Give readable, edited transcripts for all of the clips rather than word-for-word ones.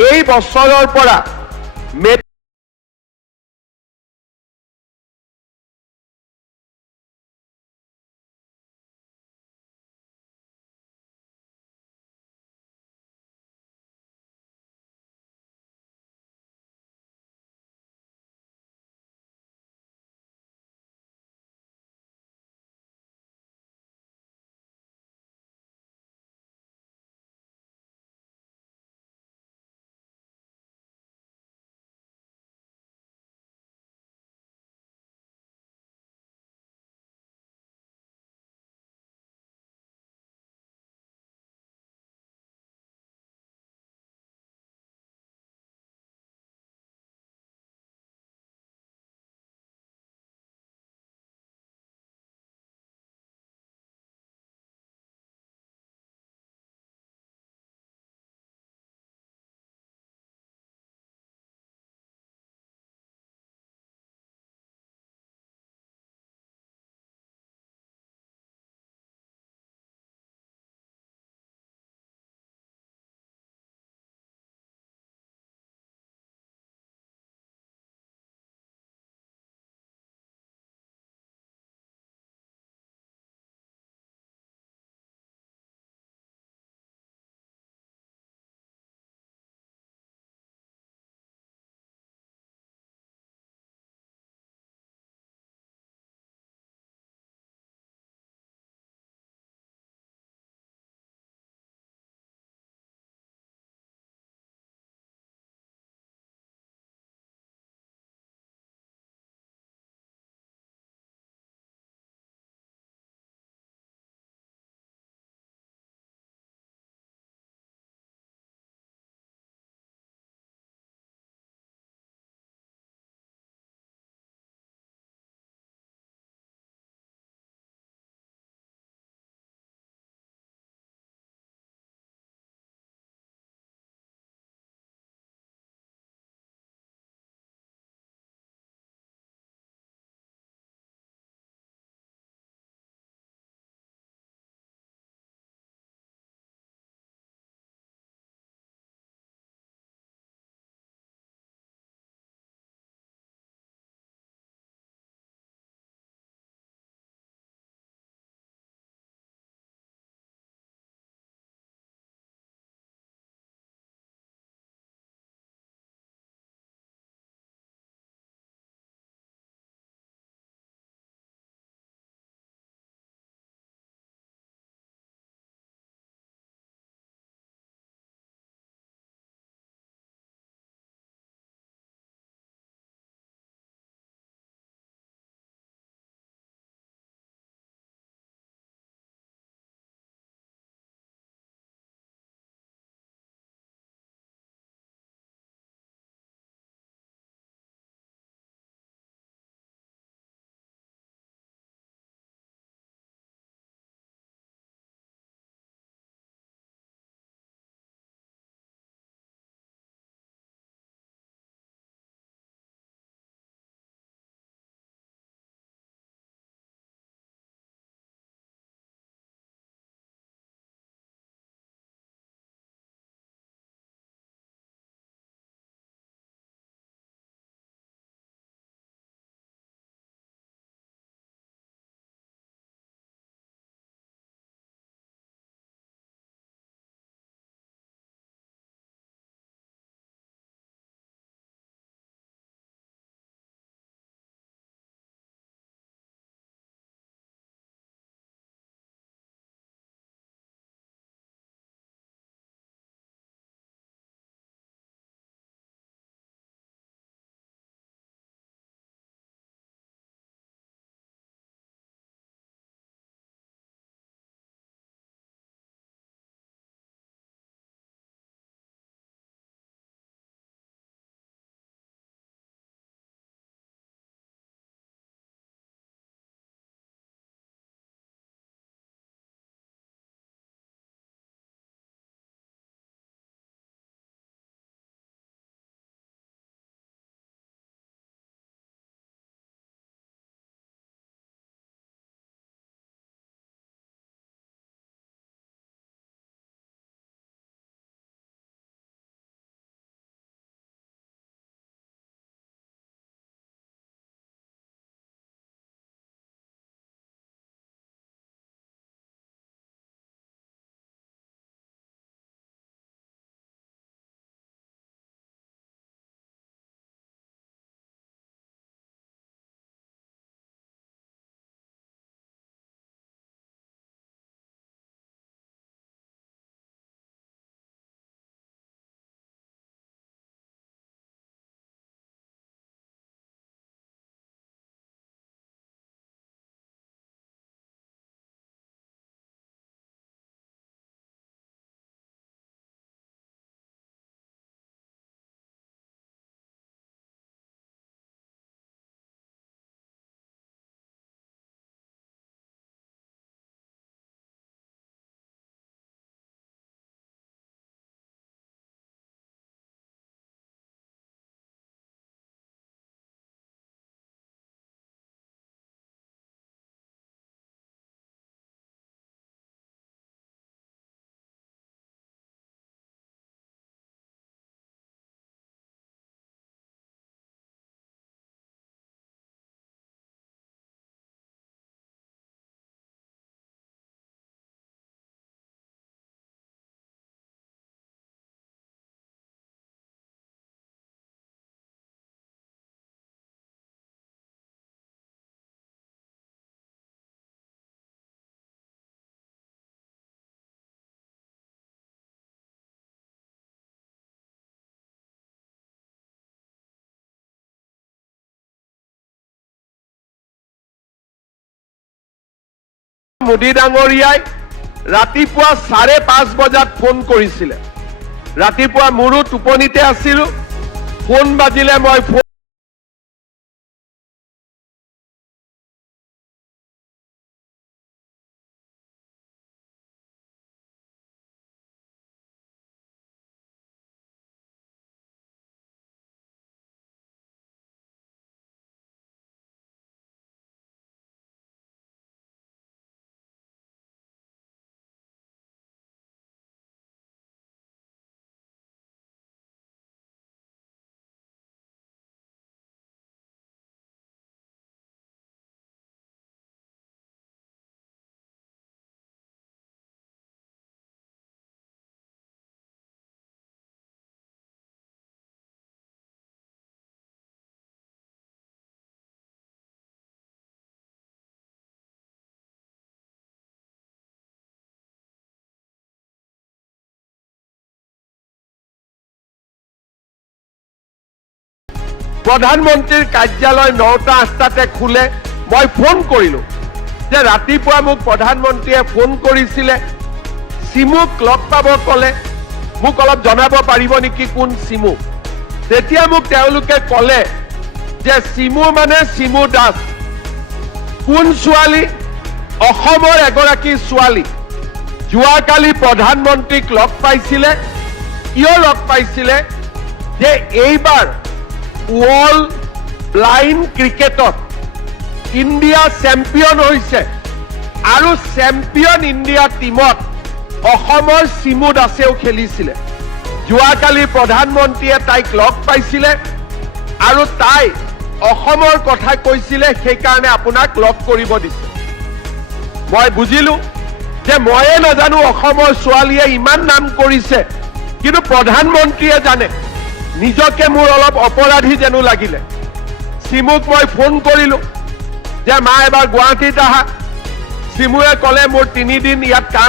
এই বছৰৰ পৰা মোদী ডাঙৰীয়াই ৰাতিপুৱা 5:30 বজাত ফোন কৰিছিলে। ৰাতিপুৱা মোৰো টোপনিতে আছিলো, ফোন বাজিলে মই ফোন প্ৰধানমন্ত্ৰীৰ কাৰ্যালয় 9টা 8টাতে খোলে। মই ফোন কৰিলো যে ৰাতিপুৱা মোক প্ৰধানমন্ত্ৰীয়ে ফোন কৰিছিলে, চিমুক লগ পাব ক'লে, মোক অলপ জনাব পাৰিব নেকি কোন চিমু? তেতিয়া মোক তেওঁলোকে ক'লে যে চিমু মানে চিমু দাস। কোন ছোৱালী? অসমৰ এগৰাকী ছোৱালী। যোৱাকালি প্ৰধানমন্ত্ৰীক লগ পাইছিলে। কিয় লগ পাইছিলে? যে এইবাৰ ৱৰ্ল্ড ব্লাইণ্ড ক্ৰিকেটত ইণ্ডিয়া চেম্পিয়ন হৈছে আৰু চেম্পিয়ন ইণ্ডিয়া টিমত অসমৰ চিমু দাসেও খেলিছিলে। যোৱাকালি প্ৰধানমন্ত্ৰীয়ে তাইক লগ পাইছিলে আৰু তাই অসমৰ কথা কৈছিলে, সেইকাৰণে আপোনাক লগ কৰিব দিছে। মই বুজিলো যে ময়ে নাজানো অসমৰ ছোৱালীয়ে ইমান নাম কৰিছে, কিন্তু প্ৰধানমন্ত্ৰীয়ে জানে। নিজকে মোৰ অলপ অপৰাধী যেনো লাগিলে। চিমুক মই ফোন কৰিলো যে মা এবাৰ গুৱাহাটীত আহা। চিমুৱে ক'লে মোৰ 3 দিন ইয়াত কাম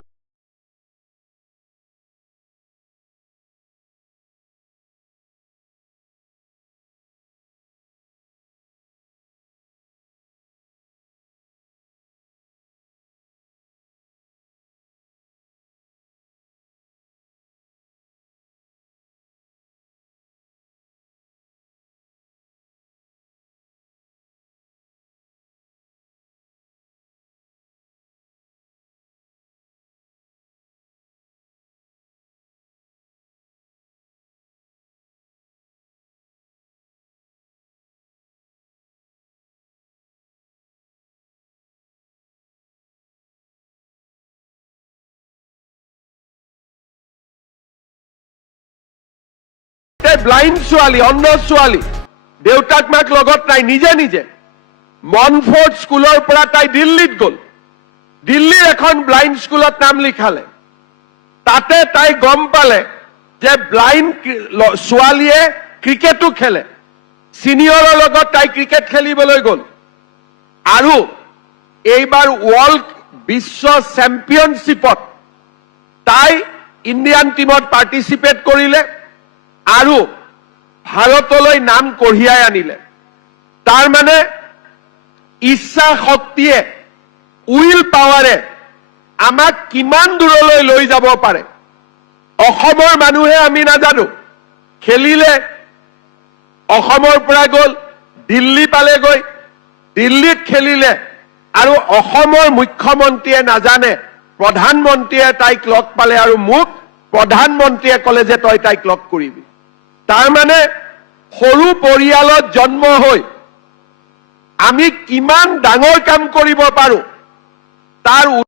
ব্লাইণ্ড ছোৱালী, অন্ধ ছোৱালী। দেউতাক মাক লগত নাই, নিজে নিজে মনফৰ্ড স্কুলৰ পৰা তাই দিল্লীত গ'ল। দিল্লীৰ এখন ব্লাইণ্ড স্কুলত নাম লিখালে। তাতে তাই গম পালে যে ব্লাইণ্ড ছোৱালীয়ে ক্ৰিকেটো খেলে। চিনিয়ৰৰ লগত তাই ক্ৰিকেট খেলিবলৈ গ'ল আৰু এইবাৰ ৱৰ্ল্ড বিশ্ব চেম্পিয়নশ্বিপত তাই ইণ্ডিয়ান টিমত পাৰ্টিচিপেট কৰিলে আৰু ভাৰতলৈ নাম কঢ়িয়াই আনিলে। তাৰ মানে ইচ্ছা শক্তিয়ে, উইল পাৱাৰে আমাক কিমান দূৰলৈ লৈ যাব পাৰে অসমৰ মানুহে আমি নাজানো। খেলিলে, অসমৰ পৰা গ'ল, দিল্লী পালেগৈ, দিল্লীত খেলিলে আৰু অসমৰ মুখ্যমন্ত্ৰীয়ে নাজানে প্ৰধানমন্ত্ৰীয়ে তাইক লগ পালে আৰু মোক প্ৰধানমন্ত্ৰীয়ে ক'লে যে তই তাইক লগ কৰিবি। তাৰমানে সৰু পৰিয়ালত জন্ম হৈ আমি কিমান ডাঙৰ কাম কৰিব পাৰো তাৰ